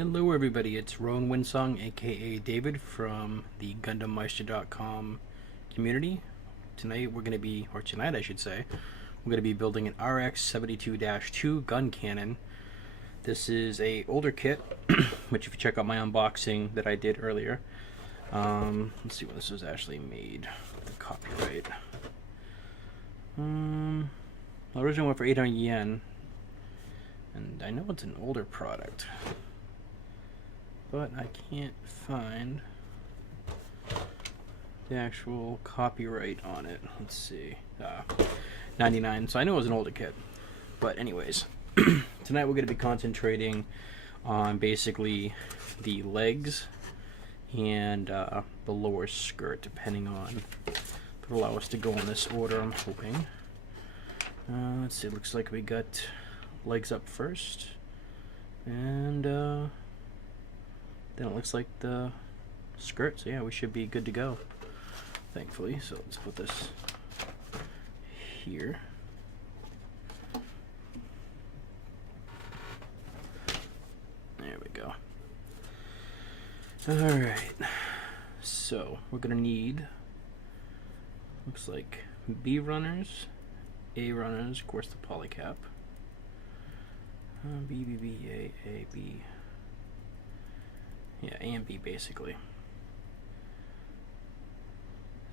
Hello everybody, it's Rowan Winsong, aka David from the GundamMeister.com community. Tonight we're going to be, or tonight I should say, we're going to be building an RX-77-2 Guncannon. This is a older kit, which if you check out my unboxing that I did earlier, let's see when this was actually made, the copyright. Originally went for 800 yen, and I know it's an older product, but I can't find the actual copyright on it. Let's see. 99, so I know it was an older kit. But anyways, tonight we're going to be concentrating on basically the legs and the lower skirt, depending on, it'll allow us to go in this order, I'm hoping. Let's see, looks like we got legs up first, and then it looks like the skirt, so yeah, we should be good to go, thankfully. So let's put this here. There we go. Alright, so we're gonna need, looks like B runners, A runners, of course the polycap, B, B, B, A, B. Yeah, A and B basically.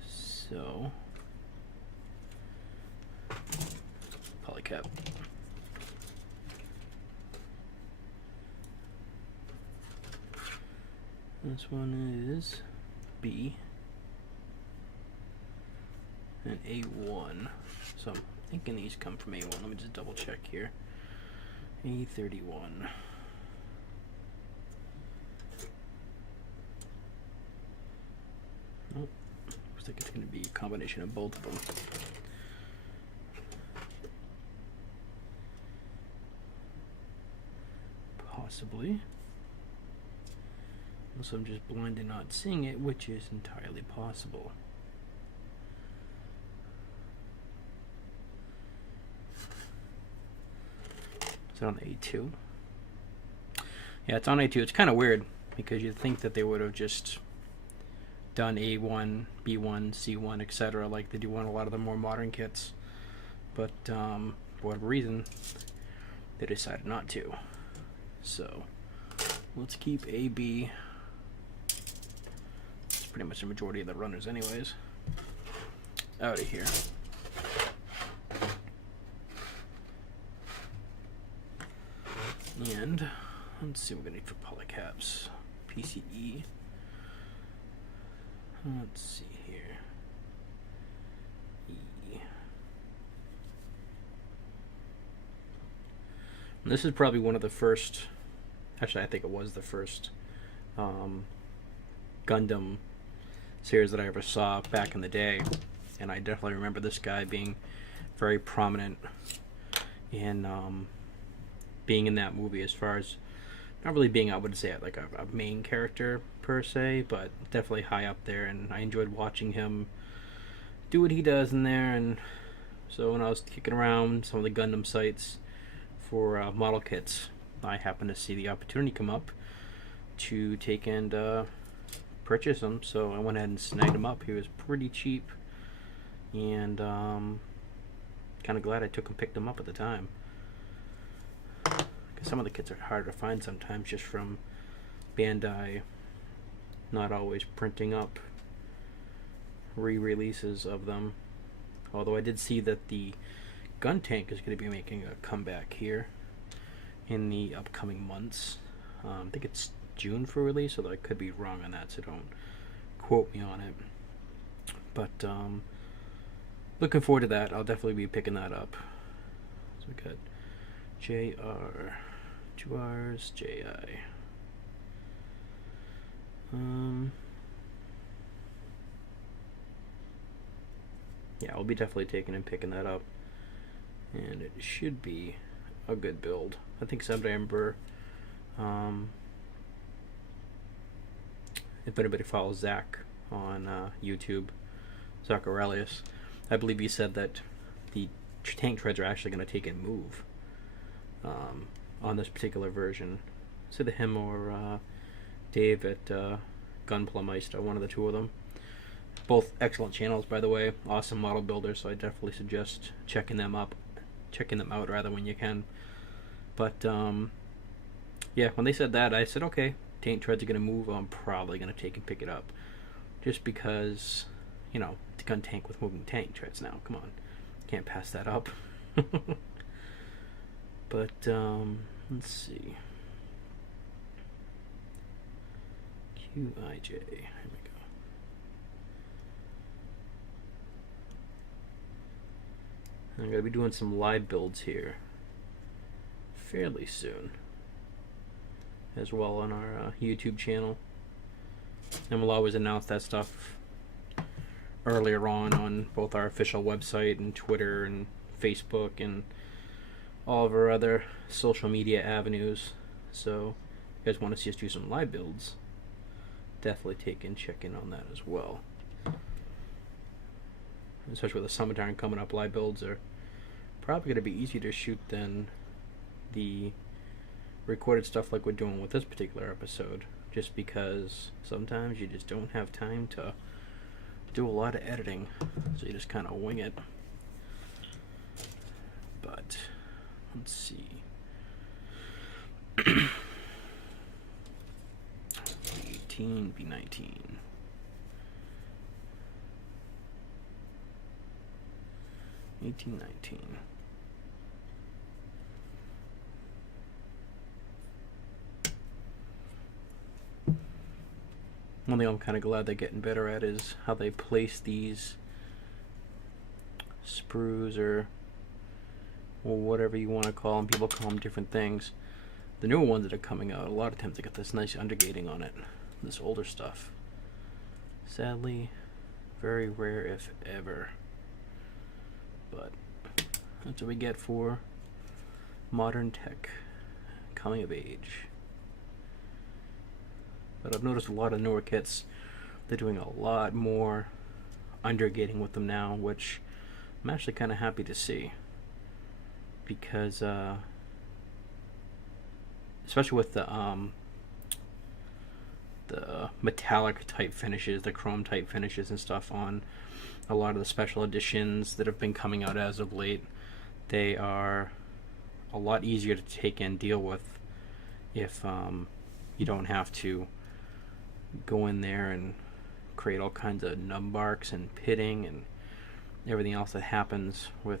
So, polycap. This one is B and A1. So I'm thinking these come from A1. Let me just double check here. A31. Oh, looks like it's going to be a combination of both of them. Possibly. Unless I'm just blind and not seeing it, which is entirely possible. Is it on A2? Yeah, it's on A2. It's kind of weird because you'd think that they would have just done A1, B1, C1, etc. like they do on a lot of the more modern kits. But for whatever reason, they decided not to. So let's keep AB. It's pretty much the majority of the runners anyways. Out of here. And let's see what we need for polycaps. PCE. Let's see here. E. And this is probably one of the first, actually I think it was the first Gundam series that I ever saw back in the day, and I definitely remember this guy being very prominent in being in that movie, as far as not really being, I would say, like a main character per se, but definitely high up there, and I enjoyed watching him do what he does in there. And so when I was kicking around some of the Gundam sites for model kits, I happened to see the opportunity come up to take and purchase them, so I went ahead and snagged him up. He was pretty cheap, and kind of glad I picked him up at the time. Some of the kits are hard to find sometimes, just from Bandai not always printing up re-releases of them. Although I did see that the gun tank is going to be making a comeback here in the upcoming months. I think it's June for release, although I could be wrong on that, so don't quote me on it. But looking forward to that. I'll definitely be picking that up. So we got JR, 2 R's, JI. Yeah, I'll be definitely taking and picking that up, and it should be a good build. I think someday I remember, if anybody follows Zach on YouTube, Zach Aurelius, I believe he said that the tank treads are actually going to take and move on this particular version, it's either him or Dave at Meister, one of the two of them. Both excellent channels, by the way. Awesome model builders, so I definitely suggest checking them out rather when you can. But yeah, when they said that, I said, okay, tank treads are gonna move. I'm probably gonna take and pick it up, just because, you know, it's a gun tank with moving tank treads now. Come on, can't pass that up. But let's see. QIJ. Here we go. I'm going to be doing some live builds here fairly soon, as well on our YouTube channel. And we'll always announce that stuff earlier on both our official website and Twitter and Facebook and all of our other social media avenues. So if you guys want to see us do some live builds, definitely check in on that as well. Especially with the summertime coming up, live builds are probably going to be easier to shoot than the recorded stuff like we're doing with this particular episode, just because sometimes you just don't have time to do a lot of editing, so you just kind of wing it. But let's see. 18 B19. $18.19. One thing I'm kind of glad they're getting better at is how they place these sprues or whatever you want to call them. People call them different things. The newer ones that are coming out, a lot of times they got this nice undergating on it. This older stuff, sadly, very rare if ever. But that's what we get for modern tech coming of age. But I've noticed a lot of newer kits, they're doing a lot more undergating with them now, which I'm actually kind of happy to see, because especially with the metallic type finishes, the chrome type finishes and stuff on a lot of the special editions that have been coming out as of late, they are a lot easier to take and deal with if you don't have to go in there and create all kinds of nub barks and pitting and everything else that happens with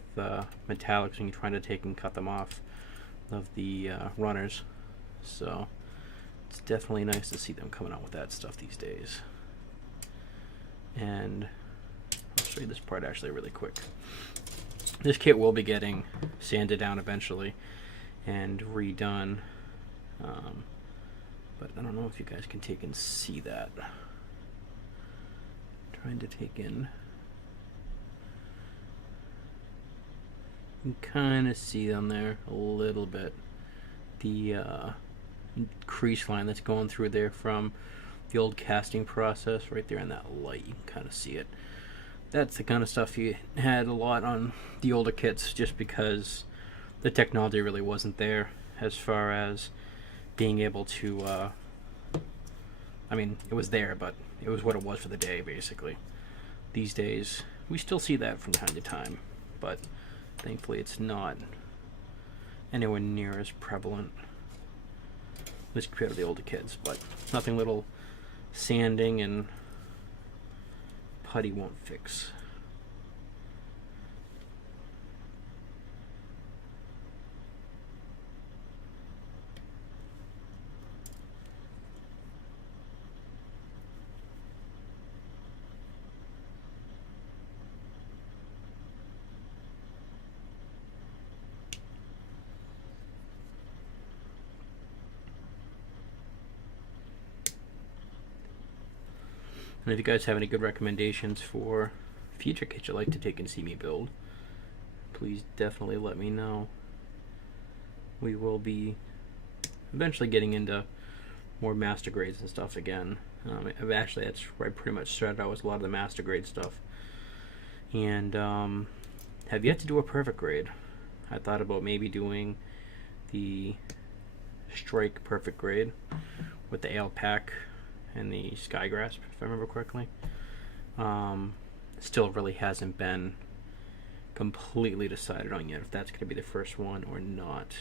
metallics when you're trying to take and cut them off of the runners. So it's definitely nice to see them coming out with that stuff these days. And I'll show you this part actually really quick. This kit will be getting sanded down eventually and redone, but I don't know if you guys can take and see that. Trying to take in. You can kind of see on there a little bit the crease line that's going through there from the old casting process right there in that light. You can kind of see it. That's the kind of stuff you had a lot on the older kits, just because the technology really wasn't there as far as being able to I mean, it was there, but it was what it was for the day, basically. These days we still see that from time to time, but thankfully it's not anywhere near as prevalent, at least compared to the older kids. But nothing little sanding and putty won't fix. And if you guys have any good recommendations for future kits you'd like to take and see me build, please definitely let me know. We will be eventually getting into more master grades and stuff again. Actually, that's where I pretty much started out, with a lot of the master grade stuff. And have yet to do a perfect grade. I thought about maybe doing the Strike Perfect Grade with the Ale Pack and the Sky Grasp, if I remember correctly. Still really hasn't been completely decided on yet if that's going to be the first one or not.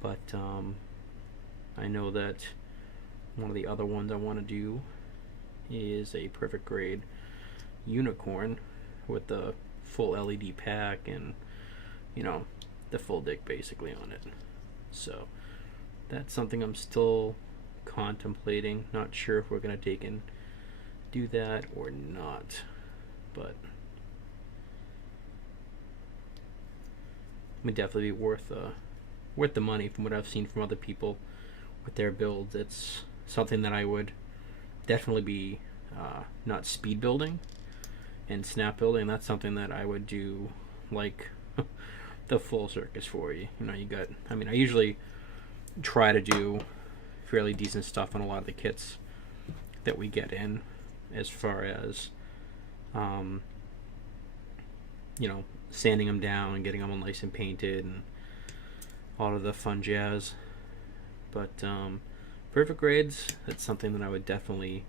But I know that one of the other ones I want to do is a Perfect Grade Unicorn with the full LED pack and, you know, the full dick basically on it. So that's something I'm still contemplating. Not sure if we're going to take and do that or not, but it would definitely be worth the money from what I've seen from other people with their builds. It's something that I would definitely be not speed building and snap building. That's something that I would do like the full circus for you. You know, you got, I mean, I usually try to do fairly decent stuff on a lot of the kits that we get in, as far as you know, sanding them down and getting them all nice and painted and all of the fun jazz. But Perfect Grades, that's something that I would definitely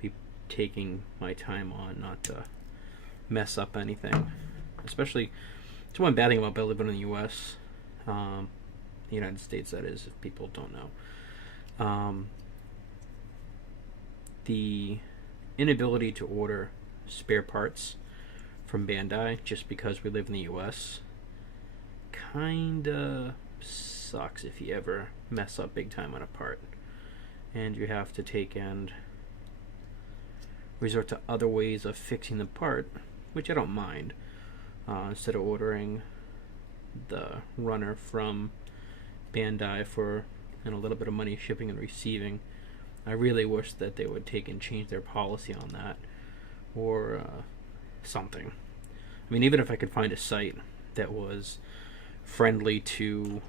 be taking my time on, not to mess up anything. Especially, it's one bad thing about living in the U.S., the United States, that is, if people don't know. The inability to order spare parts from Bandai just because we live in the U.S. kinda sucks if you ever mess up big time on a part and you have to take and resort to other ways of fixing the part, which I don't mind, instead of ordering the runner from Bandai for a little bit of money shipping and receiving. I really wish that they would take and change their policy on that, or something. I mean, even if I could find a site that was friendly to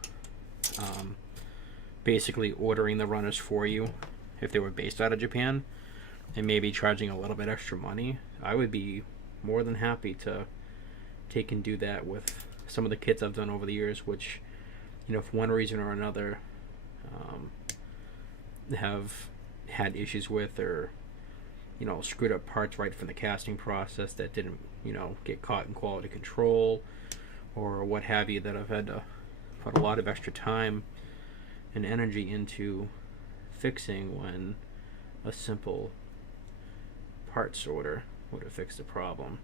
basically ordering the runners for you if they were based out of Japan and maybe charging a little bit extra money, I would be more than happy to take and do that with some of the kits I've done over the years, which, you know, for one reason or another have had issues with, or, you know, screwed up parts right from the casting process that didn't, you know, get caught in quality control or what have you, that I've had to put a lot of extra time and energy into fixing when a simple parts order would have fixed the problem.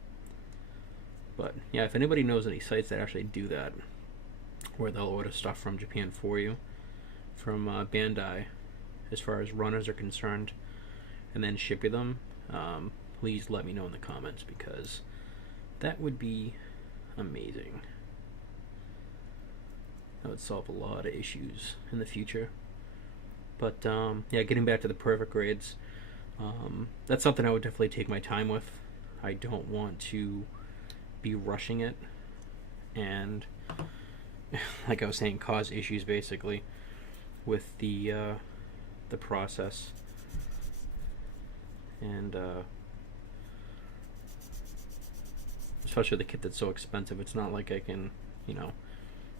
But yeah, if anybody knows any sites that actually do that, where they'll order stuff from Japan for you, from Bandai, as far as runners are concerned, and then ship you them, please let me know in the comments, because that would be amazing. That would solve a lot of issues in the future. But yeah, getting back to the Perfect Grades, that's something I would definitely take my time with. I don't want to be rushing it and, like I was saying, cause issues basically with the process. And especially the kit that's so expensive, it's not like I can, you know,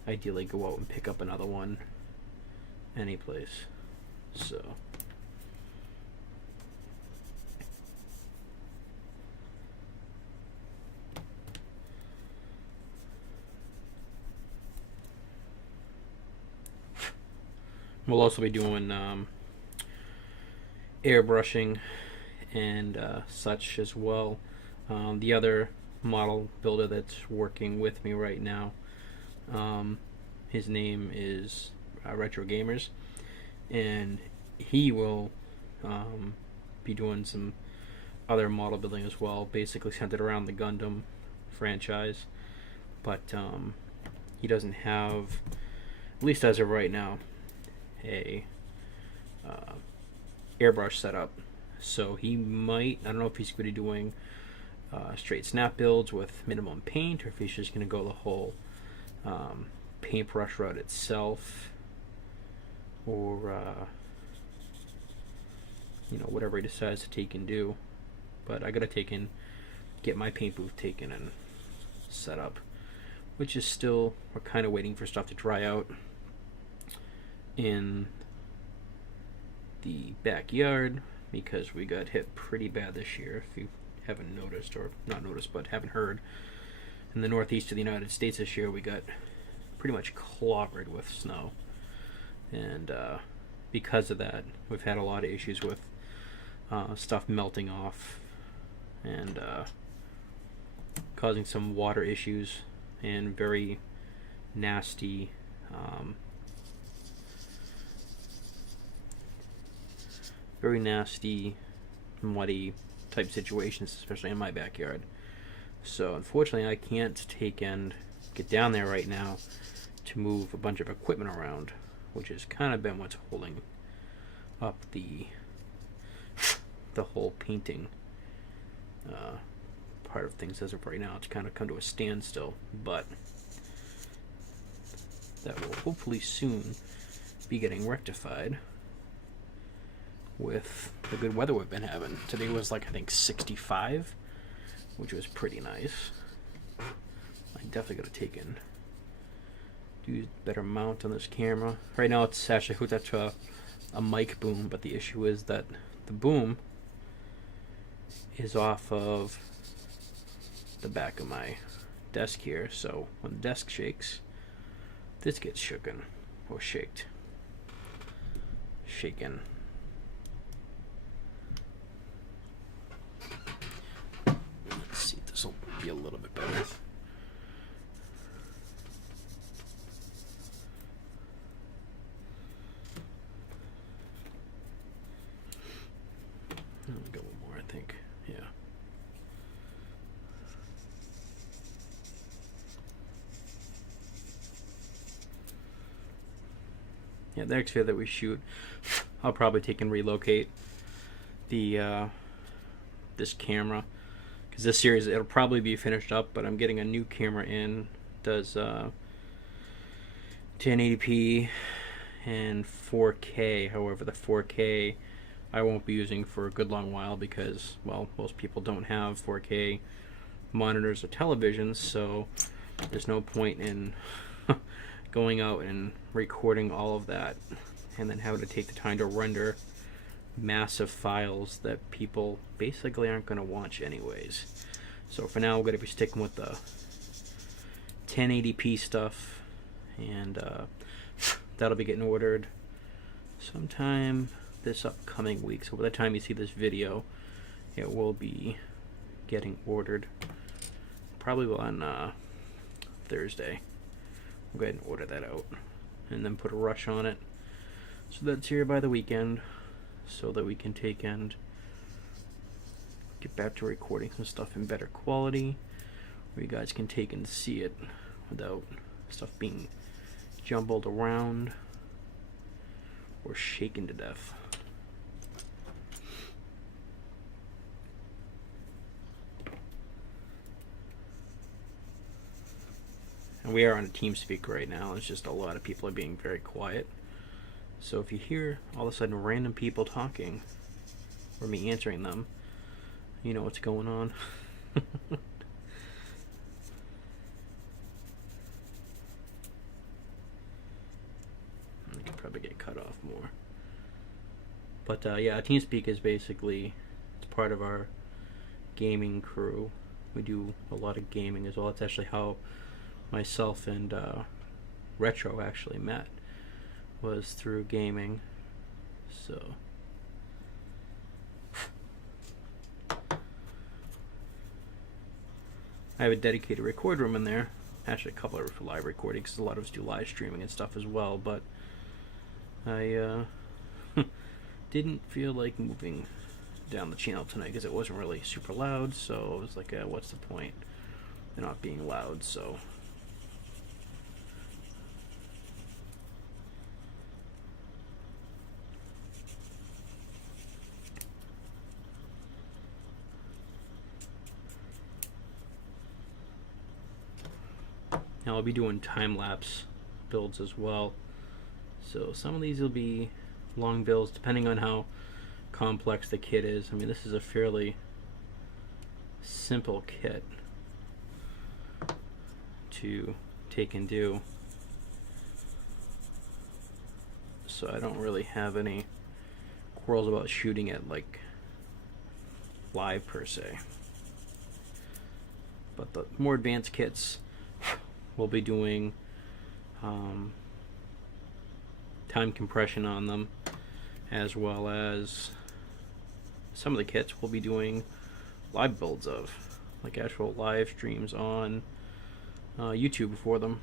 ideally go out and pick up another one any place. So we'll also be doing airbrushing and such as well. The other model builder that's working with me right now, his name is Retro Gamers, and he will be doing some other model building as well, basically centered around the Gundam franchise. But he doesn't have, at least as of right now, a airbrush setup. So he might, I don't know if he's going to be doing straight snap builds with minimum paint, or if he's just going to go the whole paintbrush route itself, or you know, whatever he decides to take and do. But I gotta get my paint booth taken and set up, which is still, we're kind of waiting for stuff to dry out in the backyard because we got hit pretty bad this year. If you haven't noticed, or not noticed, but haven't heard, in the northeast of the United States this year we got pretty much clobbered with snow. And because of that, we've had a lot of issues with stuff melting off and causing some water issues and very nasty muddy type situations, especially in my backyard. So unfortunately I can't take and get down there right now to move a bunch of equipment around, which has kind of been what's holding up the whole painting part of things as of right now. It's kind of come to a standstill, but that will hopefully soon be getting rectified with the good weather we've been having. Today was like, I think, 65, which was pretty nice. I definitely got to take in do better mount on this camera. Right now it's actually hooked up to a mic boom, but the issue is that the boom is off of the back of my desk here, so when the desk shakes, this gets shooken or shaken. Let's see if this will be a little bit better. Go one more, I think. Yeah. Yeah, the next video that we shoot, I'll probably take and relocate the this camera, because this series it'll probably be finished up, but I'm getting a new camera in. Does 1080p and 4K. However, the 4K I won't be using for a good long while because, well, most people don't have 4K monitors or televisions, so there's no point in going out and recording all of that and then having to take the time to render massive files that people basically aren't going to watch anyways. So for now, we're going to be sticking with the 1080p stuff, and that'll be getting ordered sometime this upcoming week. So by the time you see this video, it will be getting ordered probably on Thursday. We'll go ahead and order that out and then put a rush on it so that's here by the weekend, so that we can take and get back to recording some stuff in better quality where you guys can take and see it without stuff being jumbled around or shaken to death. And we are on a TeamSpeak right now. It's just a lot of people are being very quiet. So if you hear all of a sudden random people talking or me answering them, you know what's going on. I could probably get cut off more. But yeah, TeamSpeak is basically, it's part of our gaming crew. We do a lot of gaming as well. It's actually how myself and Retro actually met, was through gaming. So I have a dedicated record room in there. Actually, a couple of for live recording, because a lot of us do live streaming and stuff as well. But I didn't feel like moving down the channel tonight because it wasn't really super loud. So I was like, what's the point? They're not being loud. So now I'll be doing time-lapse builds as well. So some of these will be long builds depending on how complex the kit is. I mean, this is a fairly simple kit to take and do. so I don't really have any quarrels about shooting it like live per se. But the more advanced kits, we'll be doing time compression on them, as well as some of the kits we'll be doing live builds of, like actual live streams on YouTube for them.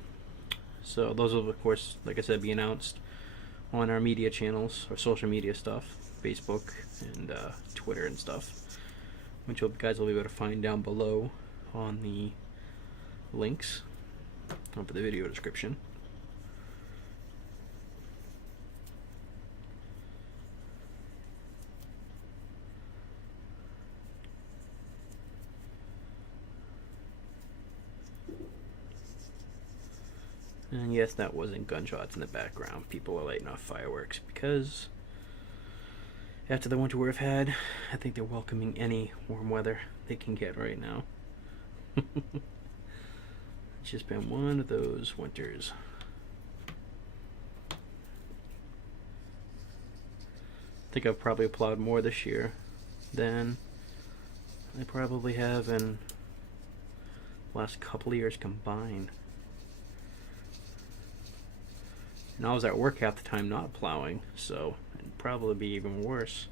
So those will, of course, like I said, be announced on our media channels, or social media stuff, Facebook and Twitter and stuff, which you guys will be able to find down below on the links of the video description. And yes, that wasn't gunshots in the background. People are lighting off fireworks because after the winter we've had, I think they're welcoming any warm weather they can get right now. It's just been one of those winters. I think I've probably plowed more this year than I probably have in the last couple of years combined. And I was at work half the time not plowing, so it'd probably be even worse.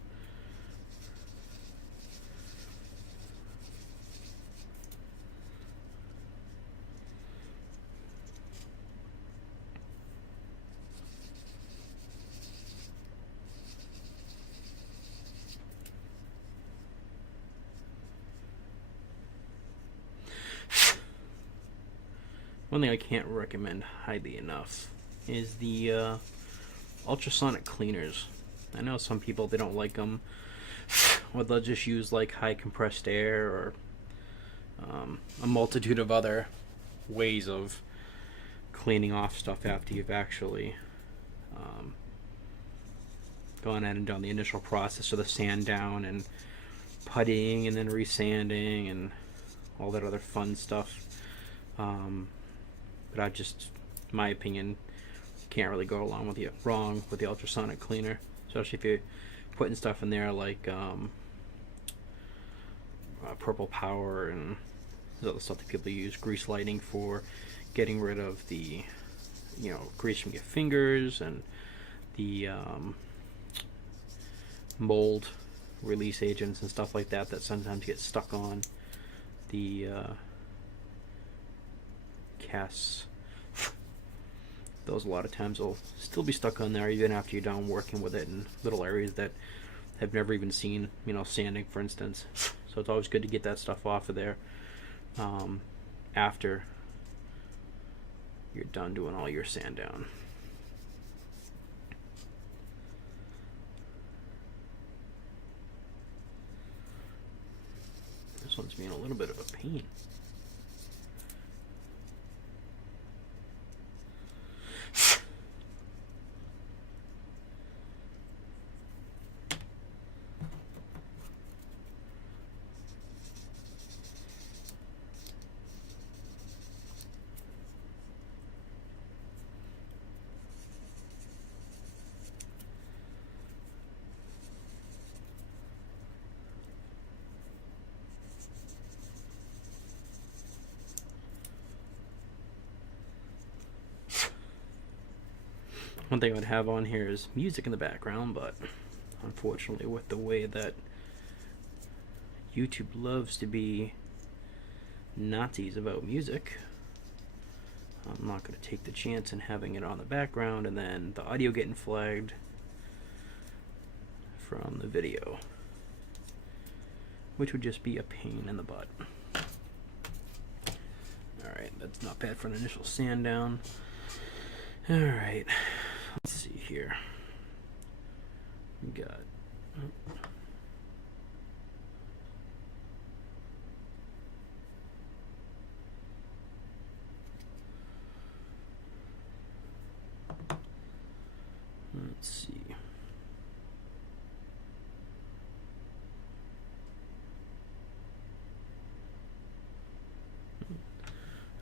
One thing I can't recommend highly enough is the ultrasonic cleaners. I know some people, they don't like them, or they'll just use like high compressed air, or a multitude of other ways of cleaning off stuff after you've actually gone in and done the initial process of the sand down and puttying and then resanding and all that other fun stuff. But I just, in my opinion, can't really go wrong with the ultrasonic cleaner, especially if you're putting stuff in there like purple power and other stuff that people use grease lighting for, getting rid of the grease from your fingers and the mold release agents and stuff like that sometimes get stuck on the casts. Those a lot of times will still be stuck on there even after you're done working with it in little areas that have never even seen, sanding, for instance. So it's always good to get that stuff off of there after you're done doing all your sand down. This one's being a little bit of a pain. One thing I would have on here is music in the background, but unfortunately with the way that YouTube loves to be Nazis about music, I'm not going to take the chance in having it on the background and then the audio getting flagged from the video, which would just be a pain in the butt. Alright, that's not bad for an initial sand down. Alright, let's see here. We got... Let's see.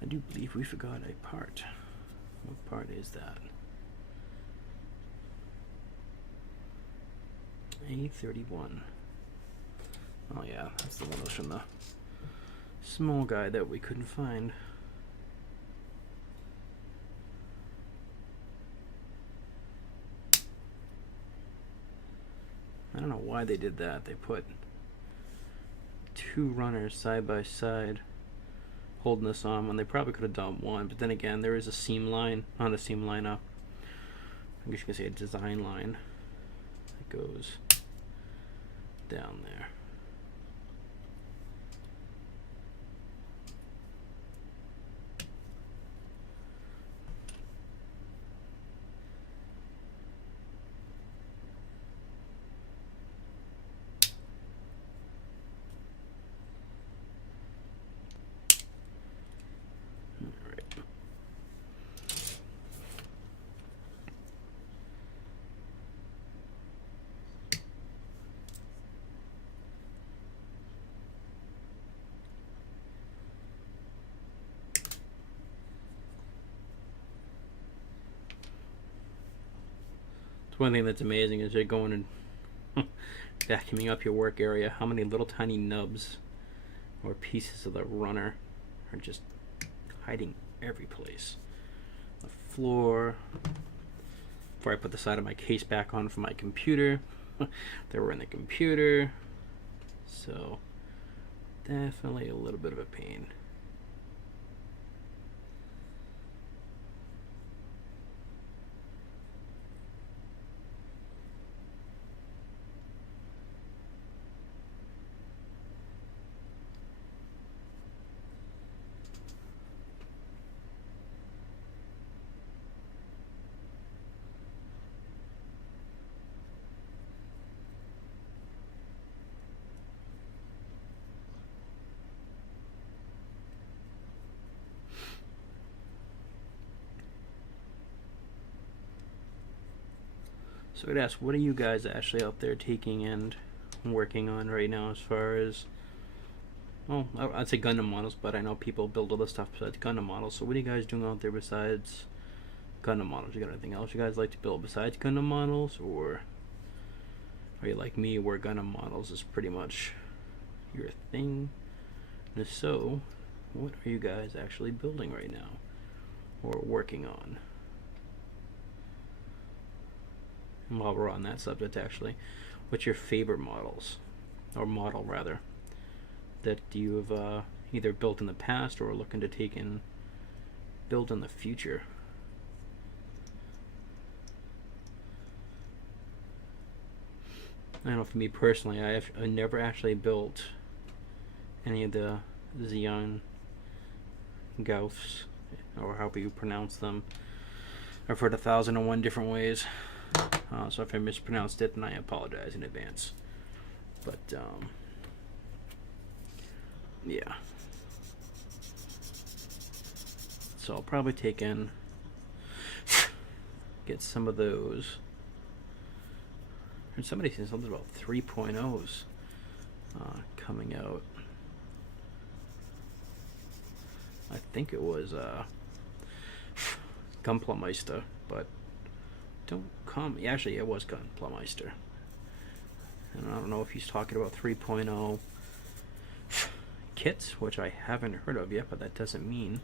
I do believe we forgot a part. What part is that? A31. Oh yeah, that's the one that was from the small guy that we couldn't find. I don't know why they did that. They put two runners side by side holding this on when they probably could have done one, but then again, there is a seam line, not a seam line up. I guess you could say a design line that goes down there. One thing that's amazing is you're going and vacuuming up your work area, how many little tiny nubs or pieces of the runner are just hiding every place. The floor. Before I put the side of my case back on for my computer, they were in the computer. So definitely a little bit of a pain. So I'd ask, what are you guys actually out there taking and working on right now as far as, well, I'd say Gundam models, but I know people build other stuff besides Gundam models. So what are you guys doing out there besides Gundam models? You got anything else you guys like to build besides Gundam models, or are you like me where Gundam models is pretty much your thing? And if so, what are you guys actually building right now or working on? And while we're on that subject, actually, what's your favorite models, or model rather, that you have either built in the past or are looking to take and build in the future? I know for me personally, I never actually built any of the Xeon Gaufs, or however you pronounce them. I've heard 1,001 different ways. So if I mispronounced it, then I apologize in advance. But, yeah. So I'll probably take in, get some of those. And somebody said something about 3.0s coming out. I think it was Gunpla Meister, but don't come. Actually, it was Gunpla Meister. And I don't know if he's talking about 3.0 kits, which I haven't heard of yet, but that doesn't mean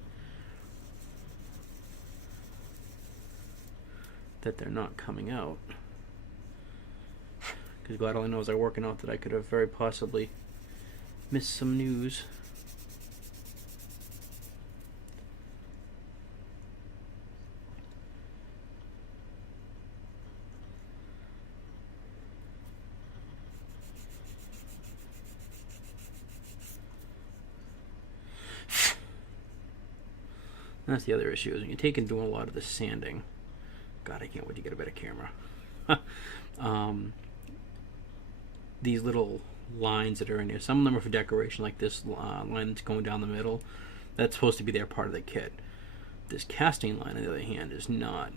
that they're not coming out. Because God only knows I'm working out that I could have very possibly missed some news. That's the other issue, is when you take and do a lot of the sanding. God, I can't wait to get a better camera. These little lines that are in here, some of them are for decoration, like this line that's going down the middle. That's supposed to be their part of the kit. This casting line, on the other hand, is not.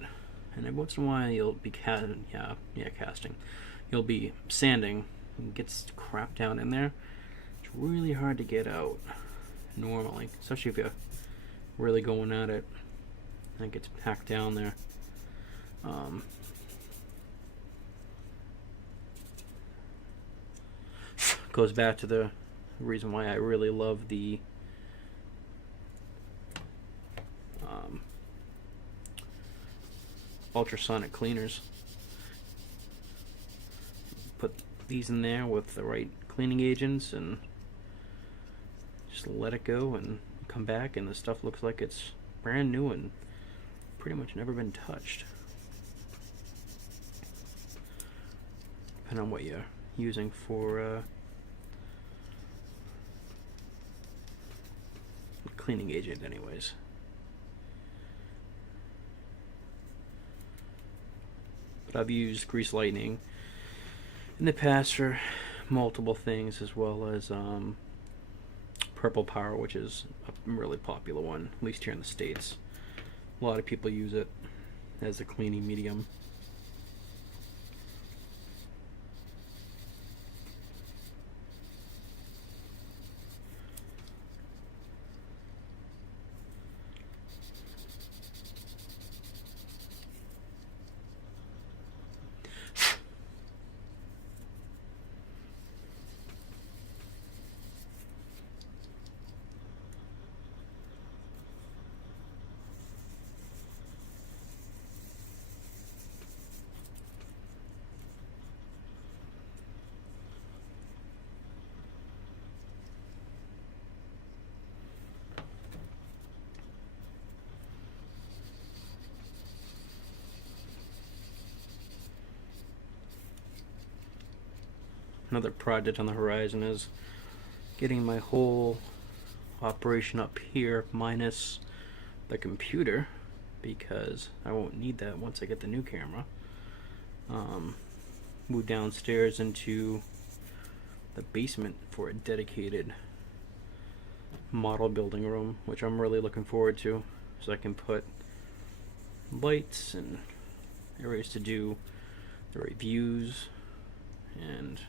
And every once in a while, you'll be casting. You'll be sanding, and gets crap down in there. It's really hard to get out normally, especially if you're really going at it, and it gets packed down there. Goes back to the reason why I really love the ultrasonic cleaners. Put these in there with the right cleaning agents and just let it go and come back, and the stuff looks like it's brand new and pretty much never been touched. Depending on what you're using for cleaning agent anyways. But I've used Grease Lightning in the past for multiple things, as well as Purple Power, which is a really popular one, at least here in the States. A lot of people use it as a cleaning medium. Another project on the horizon is getting my whole operation up here minus the computer, because I won't need that once I get the new camera. Move downstairs into the basement for a dedicated model building room, which I'm really looking forward to, so I can put lights and areas to do the reviews and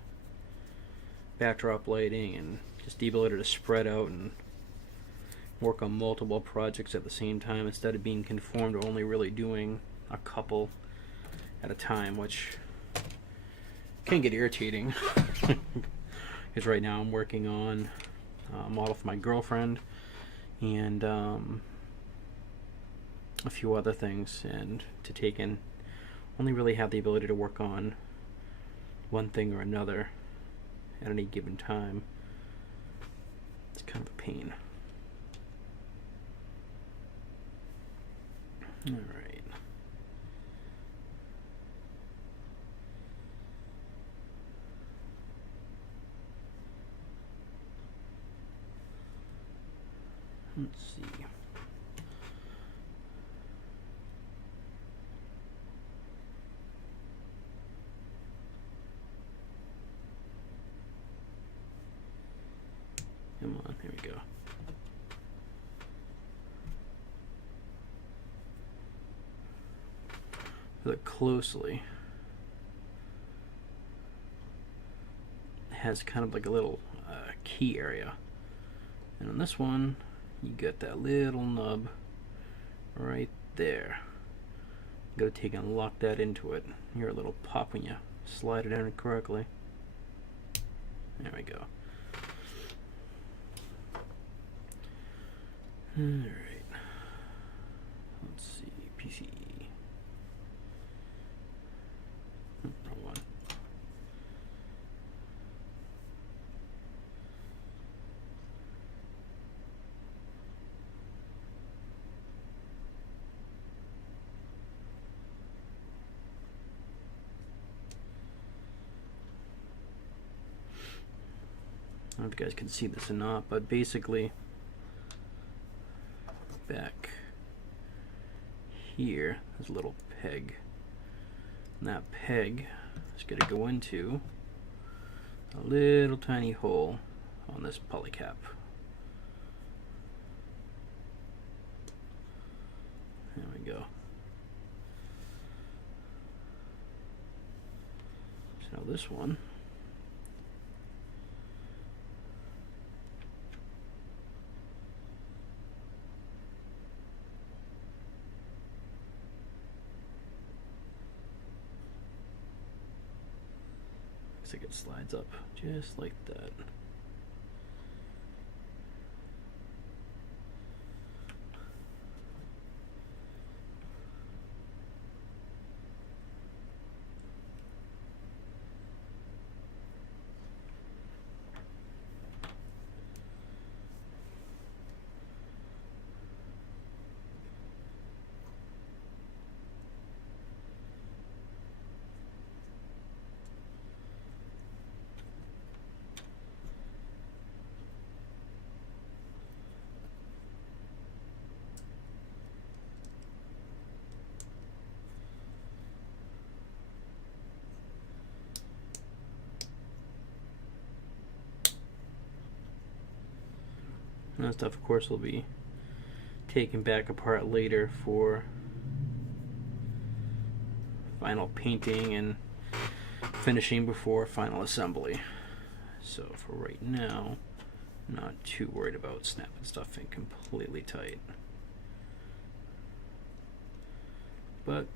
backdrop lighting, and just the ability to spread out and work on multiple projects at the same time instead of being conformed to only really doing a couple at a time, which can get irritating. Because right now I'm working on a model for my girlfriend and a few other things, and to take in only really have the ability to work on one thing or another at any given time. It's kind of a pain. All right. Let's see. Come on, here we go. Look closely. It has kind of like a little key area. And on this one, you got that little nub right there. You gotta take and lock that into it. You hear a little pop when you slide it in correctly. There we go. Alright. Let's see. PC. Wrong one. I don't know if you guys can see this or not, but basically back here there's a little peg, and that peg is going to go into a little tiny hole on this polycap. There we go. So this one like it slides up just like that. And that stuff, of course, will be taken back apart later for final painting and finishing before final assembly. So for right now, I'm not too worried about snapping stuff in completely tight. But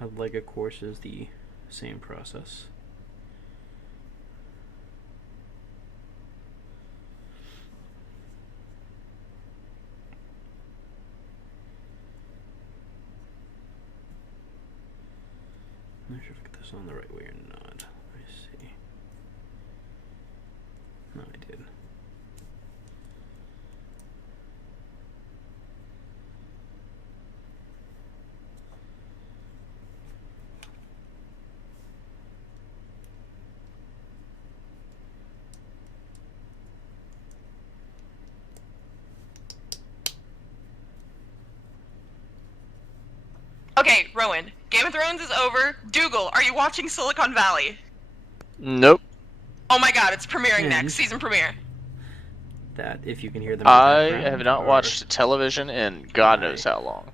a leg, of course, is the same process. I'm not sure if I got this on the right way or not. Let me see. No, I did. Okay, Rowan. Game of Thrones is over. Dougal, are you watching Silicon Valley? Nope. Oh my god, it's premiering next. Season premiere. That, if you can hear them. I have not watched television in God knows how long.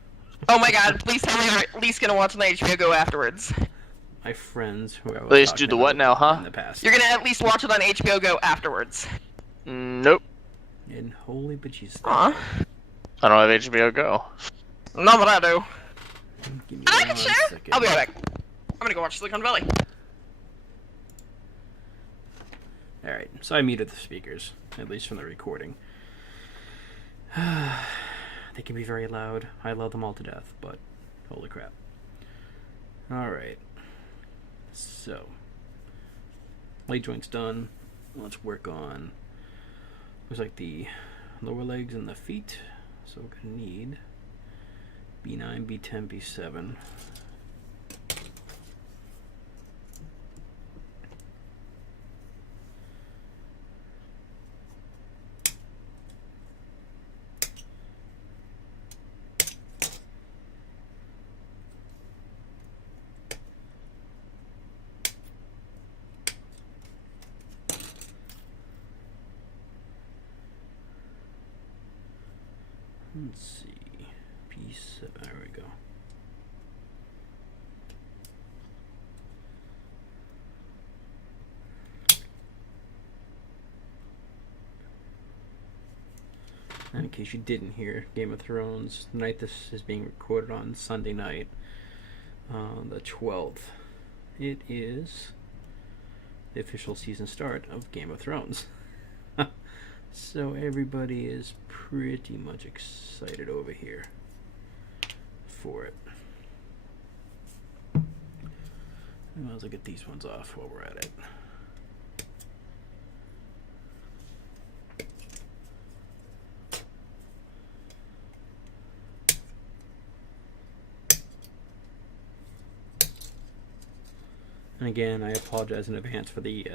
Oh my god, please tell me you're at least gonna watch on the HBO Go afterwards. My friends who I was Please talking do the what about now, huh? in the past. You're gonna at least watch it on HBO Go afterwards. Nope. And holy bejesus. Aw. I don't have HBO Go. Not what I do. Give me I one can share. second. I'll be right back. I'm gonna go watch Silicon Valley. Alright, so I muted the speakers, at least from the recording. They can be very loud. I love them all to death, but holy crap. Alright. So, leg joint's done. Let's work on, looks like the lower legs and the feet. So we're going to need B9, B10, B7. Let's see, P7, there we go. And in case you didn't hear, Game of Thrones, the night this is being recorded on, Sunday night, the 12th. It is the official season start of Game of Thrones. So everybody is pretty much excited over here for it. I might as well get these ones off while we're at it. And again, I apologize in advance for the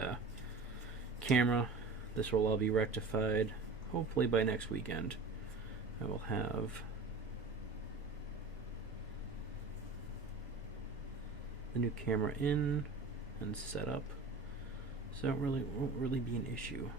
camera. This will all be rectified hopefully by next weekend. I will have the new camera in and set up, so it won't really be an issue.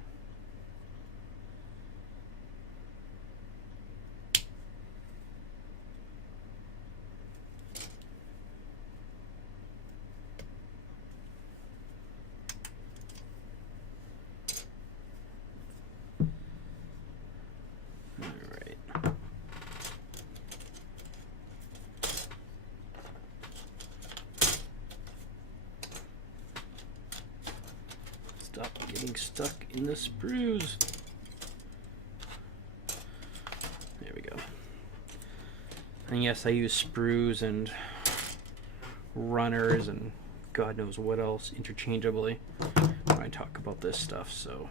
getting stuck in the sprues. There we go. And yes, I use sprues and runners and God knows what else interchangeably when I talk about this stuff, so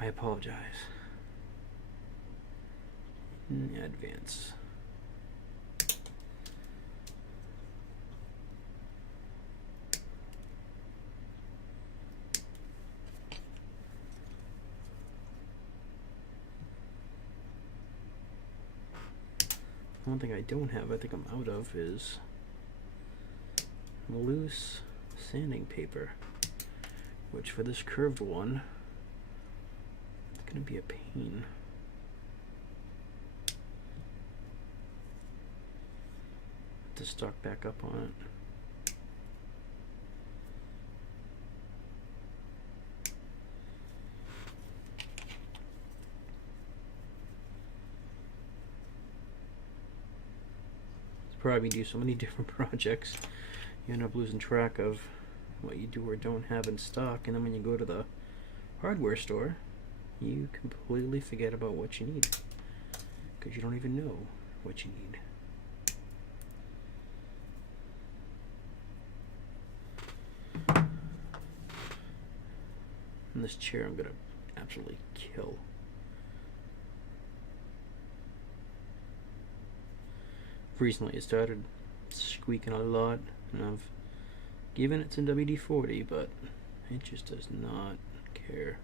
I apologize in advance. One thing I don't have, I think I'm out of, is loose sanding paper, which for this curved one, it's going to be a pain. To stock back up on it. Probably do so many different projects, you end up losing track of what you do or don't have in stock, and then when you go to the hardware store, you completely forget about what you need because you don't even know what you need. And this chair I'm gonna absolutely kill. Recently it started squeaking a lot, and I've given it some WD-40, but it just does not care.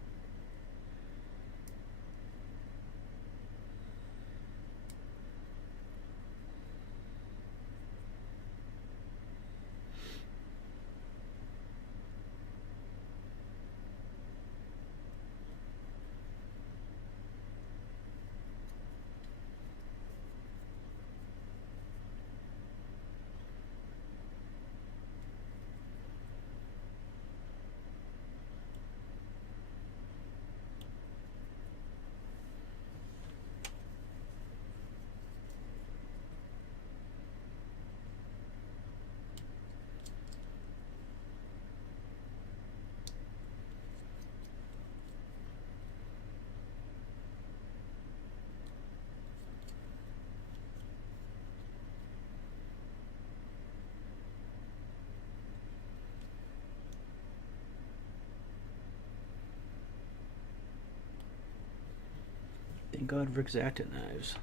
Thank God for X-Acto knives,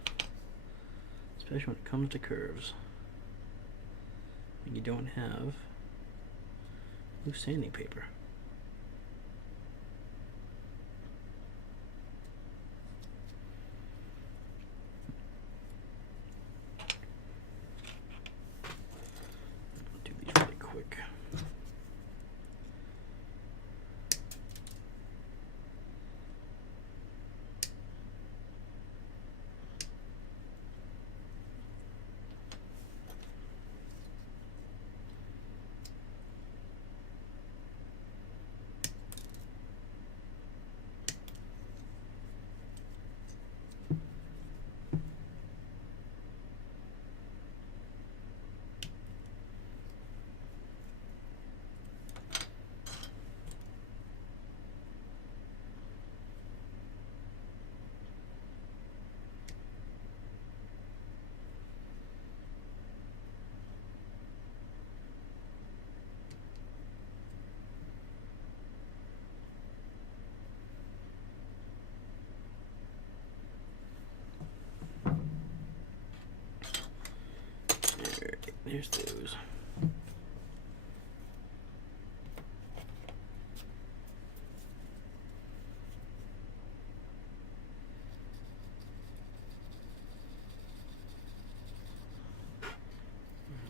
especially when it comes to curves. And you don't have loose sanding paper. I'll do these really quick. There's those.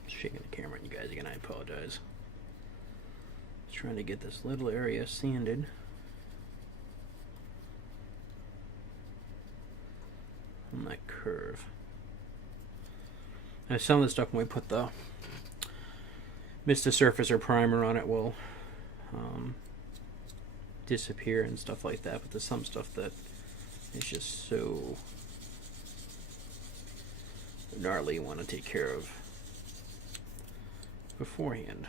Shaking the camera on you guys again, I apologize. Just trying to get this little area sanded. On that curve. Now some of the stuff when we put the Meister surface or primer on it will disappear and stuff like that, but there's some stuff that is just so gnarly you want to take care of beforehand.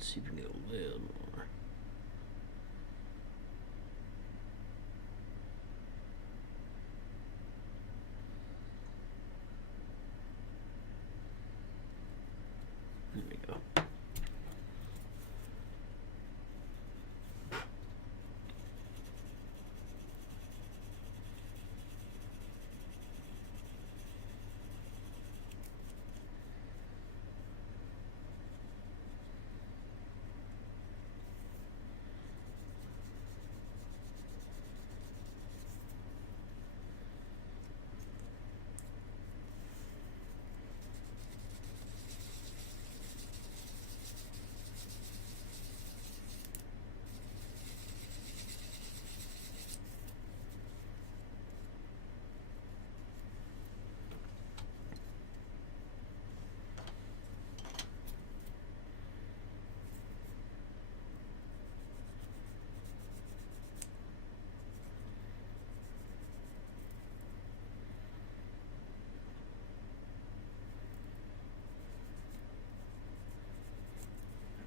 Let's see if we can get a little more. There we go.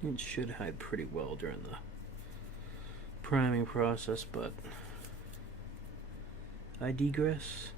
It should hide pretty well during the priming process, but I digress.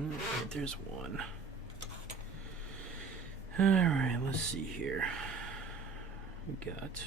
Alright, there's one. Alright, let's see here. We got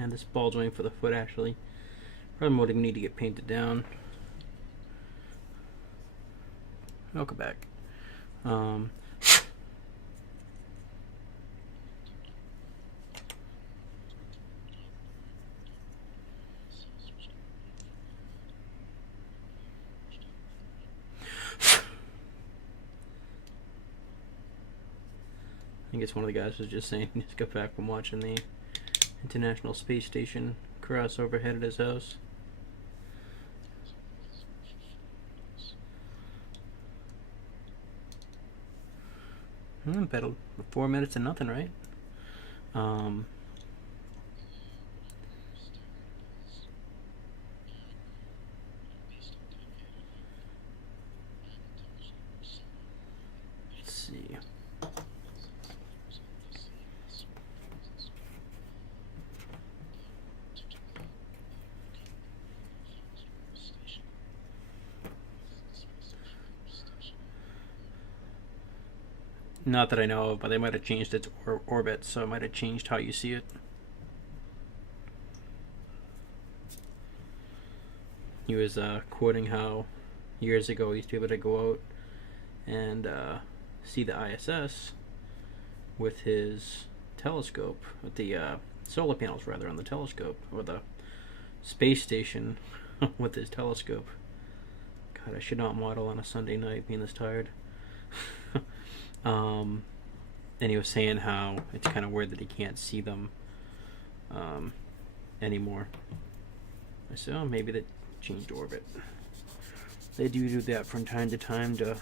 And this ball joint for the foot actually probably would need to get painted down. Welcome back. I guess one of the guys was just saying he just got back from watching the International Space Station cross overhead at his house. Battled 4 minutes to nothing, right? Let's see. Not that I know of, but they might have changed its orbit, so it might have changed how you see it. He was quoting how years ago he used to be able to go out and see the ISS with his telescope, with the solar panels rather on the telescope, or the space station with his telescope. God, I should not model on a Sunday night being this tired. And he was saying how it's kind of weird that he can't see them anymore. I said, oh, maybe they changed orbit. They do that from time to time to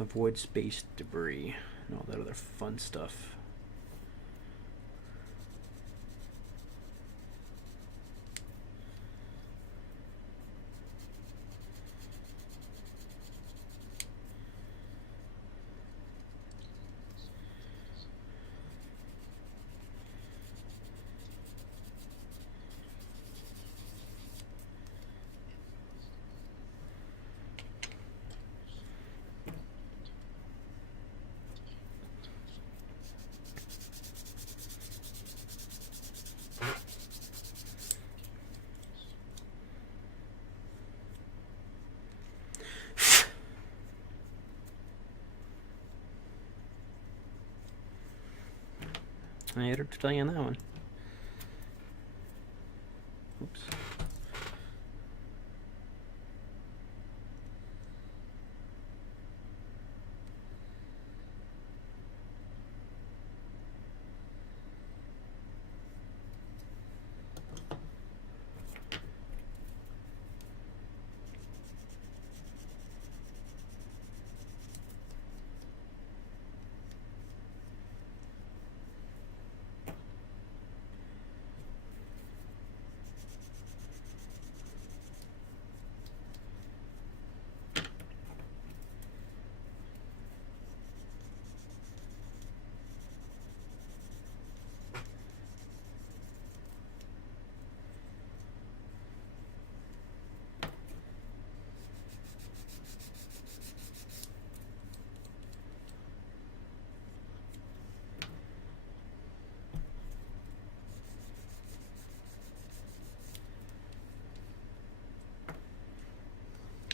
avoid space debris and all that other fun stuff. I had to tell you on that one. Oops.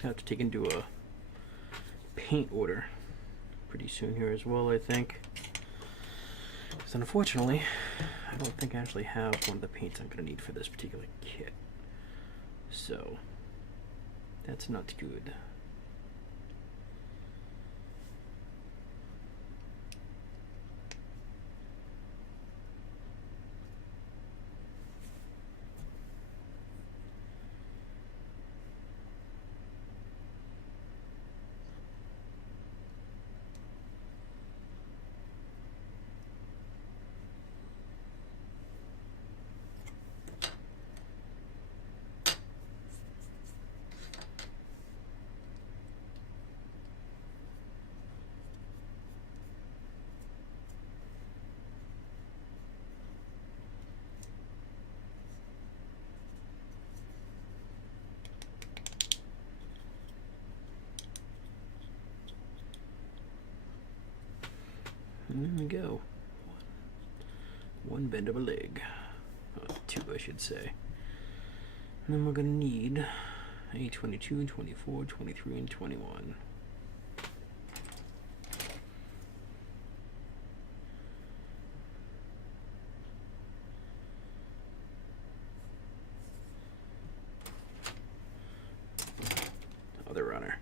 I have to take into a paint order pretty soon here as well, I think. Because unfortunately, I don't think I actually have one of the paints I'm going to need for this particular kit. So, that's not good. And there we go. One bend of a leg. 2, I should say. And then we're going to need a 22, 24, 23, and 21. Other runner.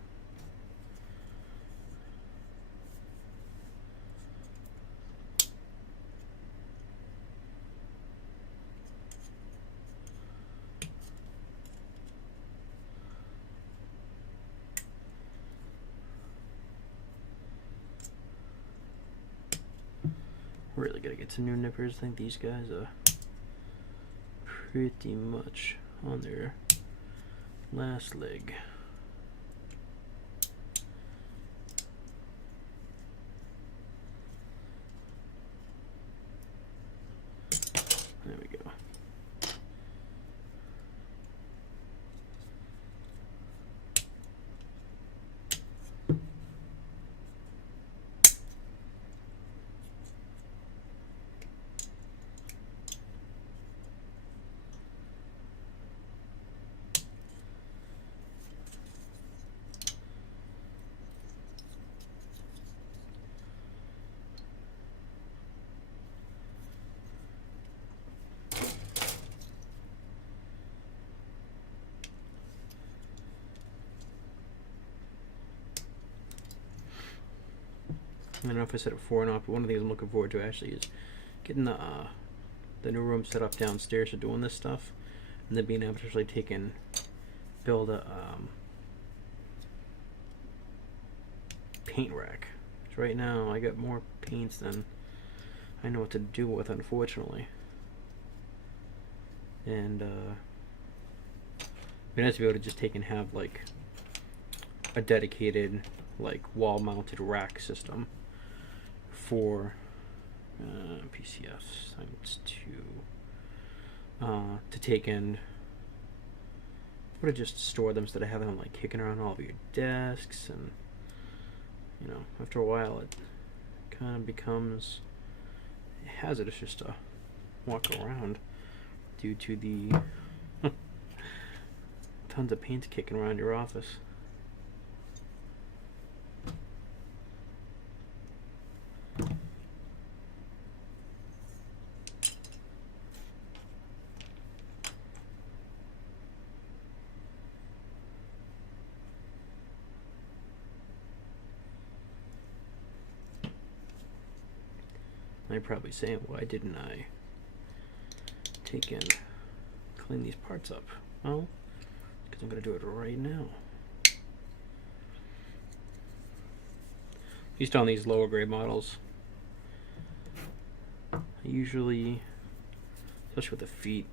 Really gotta get some new nippers. I think these guys are pretty much on their last leg. There we go. I don't know if I said it before or not, but one of the things I'm looking forward to actually is getting the new room set up downstairs for doing this stuff, and then being able to actually build a paint rack. So right now I got more paints than I know what to do with, unfortunately. And it'd be nice to be able to just take and have like a dedicated like wall-mounted rack system for PCFs ×2 to take and just store them instead of having them like kicking around all of your desks, and you know, after a while it kind of becomes hazardous just to walk around due to the tons of paint kicking around your office. You're probably saying, why didn't I take and clean these parts up? Well, because I'm going to do it right now. At least on these lower grade models, I usually, especially with the feet,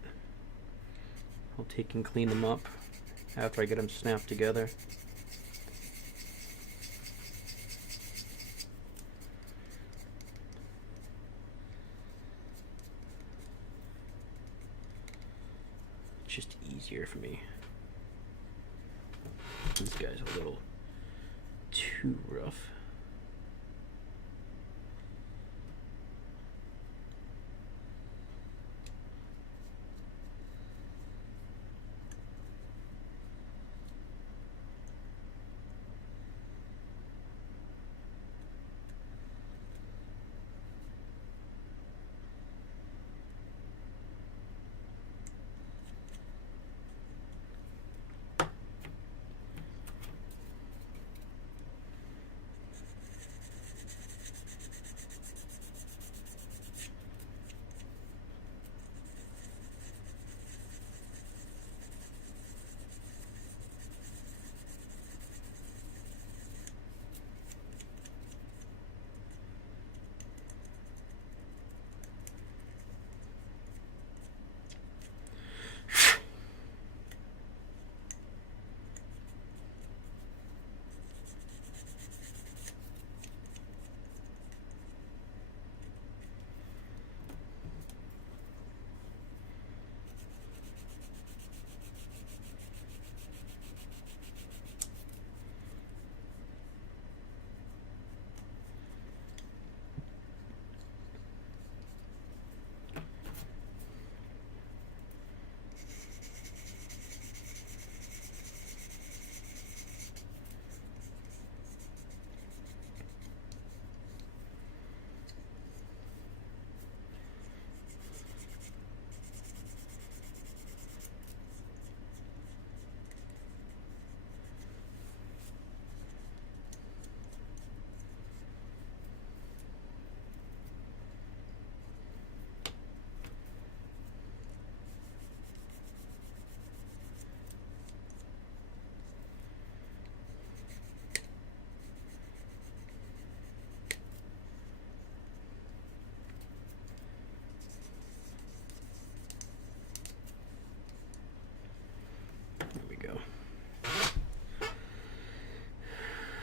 I'll take and clean them up after I get them snapped together. Just easier for me. These guys are a little too rough.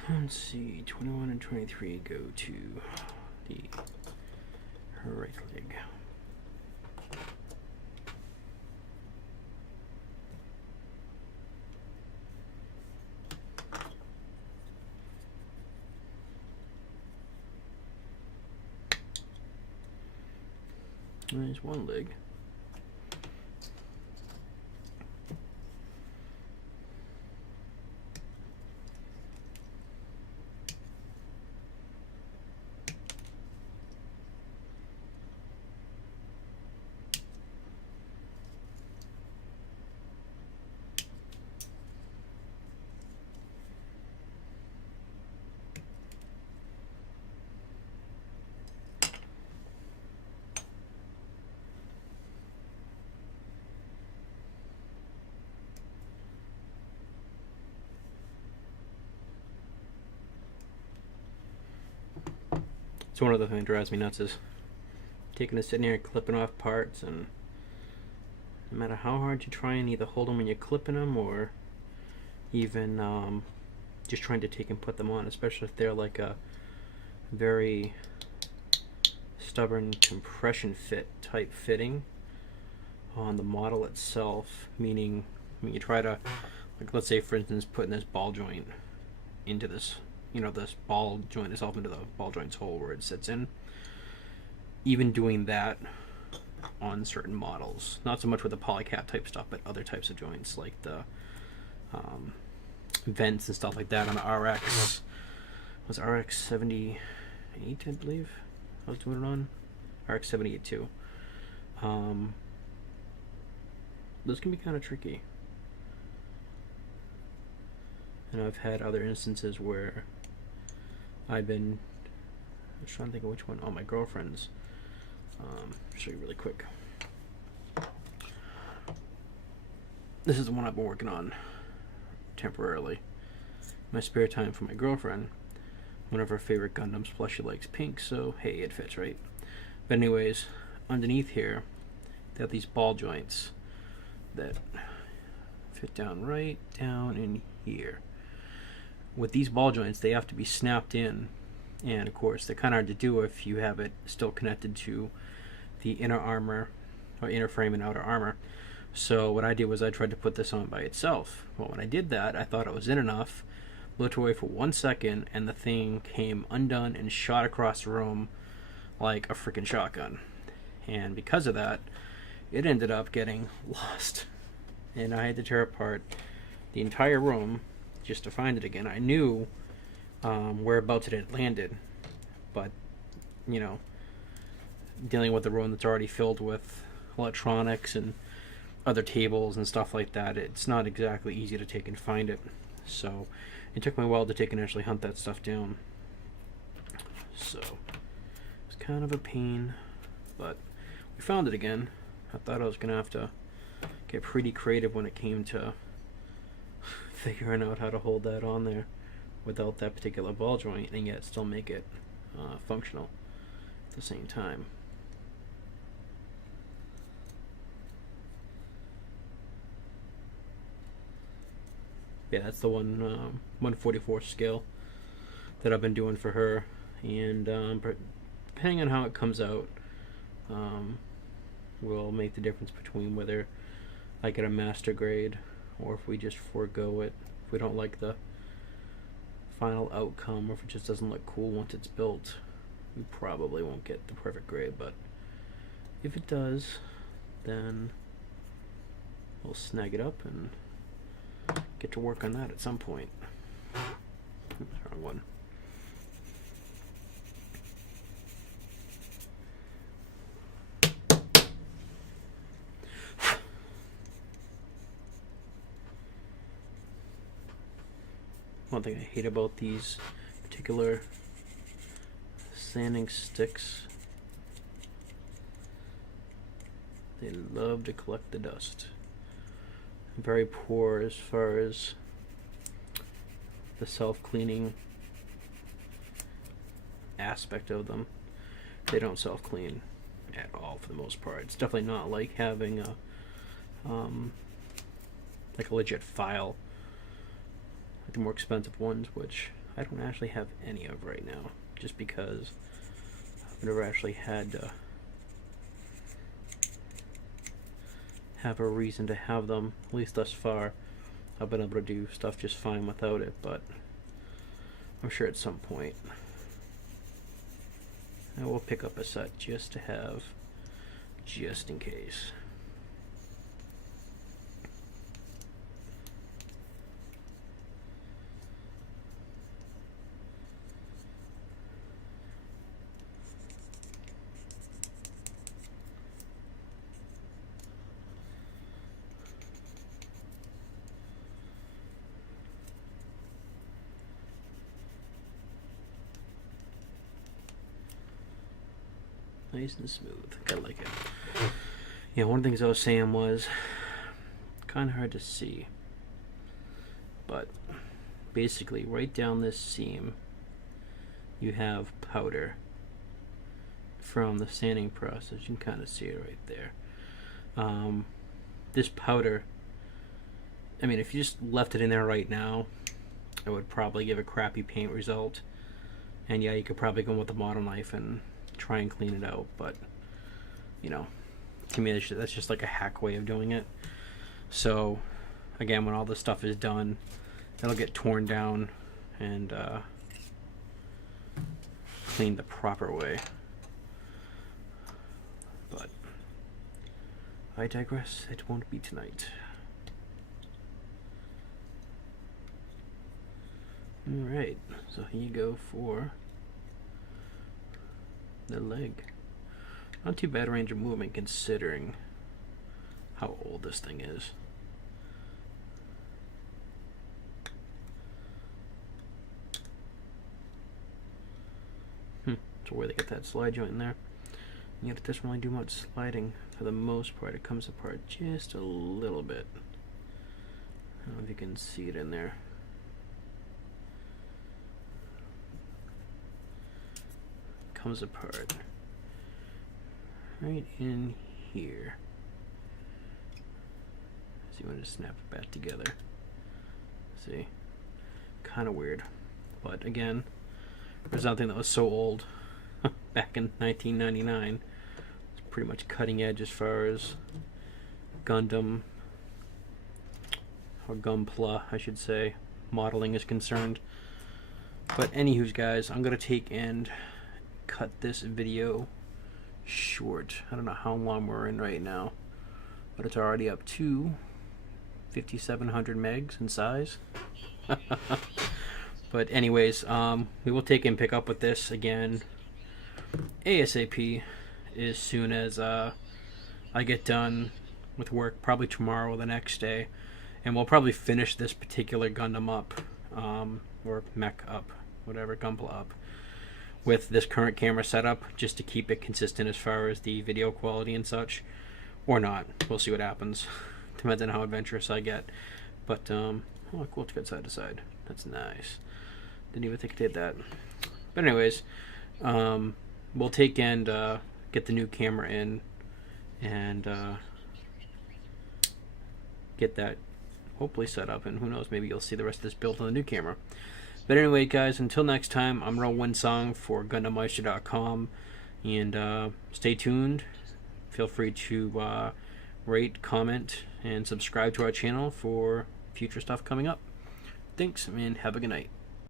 Let's see, 21 and 23 go to the right leg. There's one leg. So one other thing that drives me nuts is taking this sitting here and clipping off parts, and no matter how hard you try and either hold them when you're clipping them or even just trying to take and put them on, especially if they're like a very stubborn compression fit type fitting on the model itself, meaning when you try to, like, let's say for instance putting this ball joint into this, you know, this ball joint itself into the ball joint's hole where it sits in. Even doing that on certain models, not so much with the polycap type stuff, but other types of joints like the vents and stuff like that on the RX. Was RX-78, I believe I was doing it on? RX-78-2. This can be kind of tricky. And I've had other instances where I've been, I'm trying to think of which one. Oh, my girlfriend's. Show you really quick. This is the one I've been working on temporarily. My spare time for my girlfriend. One of her favorite Gundams, plus she likes pink, so hey, it fits, right? But anyways, underneath here, they have these ball joints that fit down right down in here. With these ball joints, they have to be snapped in, and of course they're kind of hard to do if you have it still connected to the inner armor, or inner frame and outer armor. So what I did was I tried to put this on by itself. Well, when I did that, I thought it was in enough, looked away for 1 second, and the thing came undone and shot across the room like a freaking shotgun. And because of that, it ended up getting lost, and I had to tear apart the entire room just to find it again. I knew whereabouts it had landed, but you know, dealing with a room that's already filled with electronics and other tables and stuff like that, it's not exactly easy to take and find it. So it took me a while to take and actually hunt that stuff down. So it's kind of a pain, but we found it again. I thought I was gonna have to get pretty creative when it came to figuring out how to hold that on there without that particular ball joint and yet still make it functional at the same time. Yeah, that's the 1/44 scale that I've been doing for her, and depending on how it comes out, will make the difference between whether I get a master grade or if we just forego it. If we don't like the final outcome, or if it just doesn't look cool once it's built, we probably won't get the perfect grade. But if it does, then we'll snag it up and get to work on that at some point. Oops, wrong one. One thing I hate about these particular sanding sticks, they love to collect the dust. Very poor as far as the self-cleaning aspect of them. They don't self-clean at all for the most part. It's definitely not like having a like a legit file, like the more expensive ones, which I don't actually have any of right now, just because I've never actually had to have a reason to have them. At least thus far, I've been able to do stuff just fine without it, but I'm sure at some point I will pick up a set just to have, just in case. Nice and smooth. I like it. Yeah, one of the things I was saying was kind of hard to see, but basically right down this seam you have powder from the sanding process. You can kind of see it right there. This powder, I mean, if you just left it in there right now, it would probably give a crappy paint result. And yeah, you could probably go with a model knife and try and clean it out, but you know, to me that's just like a hack way of doing it. So again, when all this stuff is done, it'll get torn down and cleaned the proper way. But I digress. It won't be tonight. Alright, so here you go for the leg. Not too bad range of movement considering how old this thing is. So where they get that slide joint in there. And yet it doesn't really do much sliding. For the most part, it comes apart just a little bit. I don't know if you can see it in there. Comes apart right in here. So you want to snap it back together. See, kind of weird, but again, there's nothing that was so old back in 1999. It's pretty much cutting edge as far as Gundam, or Gunpla, I should say, modeling is concerned. But anywho's, guys, I'm gonna take and cut this video short. I don't know how long we're in right now, but it's already up to 5,700 megs in size. But anyways, we will take and pick up with this again ASAP as soon as I get done with work, probably tomorrow or the next day, and we'll probably finish this particular Gundam up, or mech up, whatever, Gunpla up, with this current camera setup, just to keep it consistent as far as the video quality and such, or not. We'll see what happens. Depends on how adventurous I get. But oh cool, it's got side to side. That's nice. Didn't even think I did that. But anyways, we'll take and get the new camera in and get that hopefully set up, and who knows, maybe you'll see the rest of this built on the new camera. But anyway, guys, until next time, I'm RollWinSong for GundamMeister.com, and stay tuned. Feel free to rate, comment, and subscribe to our channel for future stuff coming up. Thanks, and have a good night.